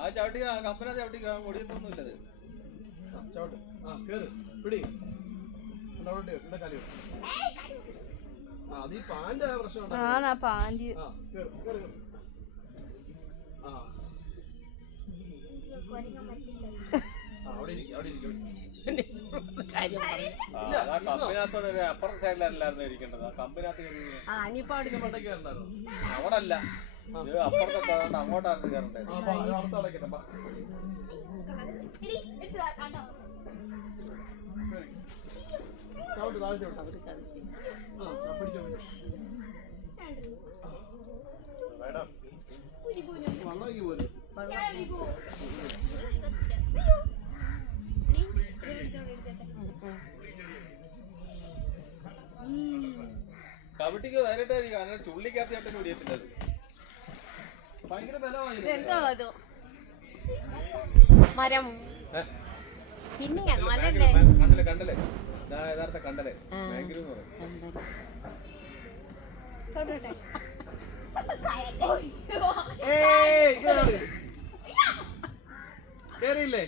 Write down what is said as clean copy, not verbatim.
ആ ചവിട്ടി കമ്പന ചവിട്ടി ഓടിയത്തൊന്നുമില്ലത്. ചവിട്ട് കേറ് പിടി അത് ഈ പാൻ്റെ പ്രശ്നം. അപ്പുറത്തെ സൈഡിലല്ലായിരുന്നു ഇരിക്കേണ്ടത്. കമ്പിനകത്ത് അവിടെ അല്ല, അപ്പുറത്തെ അങ്ങോട്ടായിരുന്നു കയറേണ്ടത്. കവിട്ടിക്ക് വരട്ടായിരിക്കും, അങ്ങനെ ചുള്ളിക്കകത്ത് പിടിയത്തില്ലത്. ഭയങ്കര ബലമായിരുന്നു. കണ്ടല്ലേ കണ്ടല്ലേ, ഇതാണ് യഥാർത്ഥ കണ്ടല്ലേ. ബാംഗ്ലൂർ എന്ന് പറയും. കേറിയില്ലേ?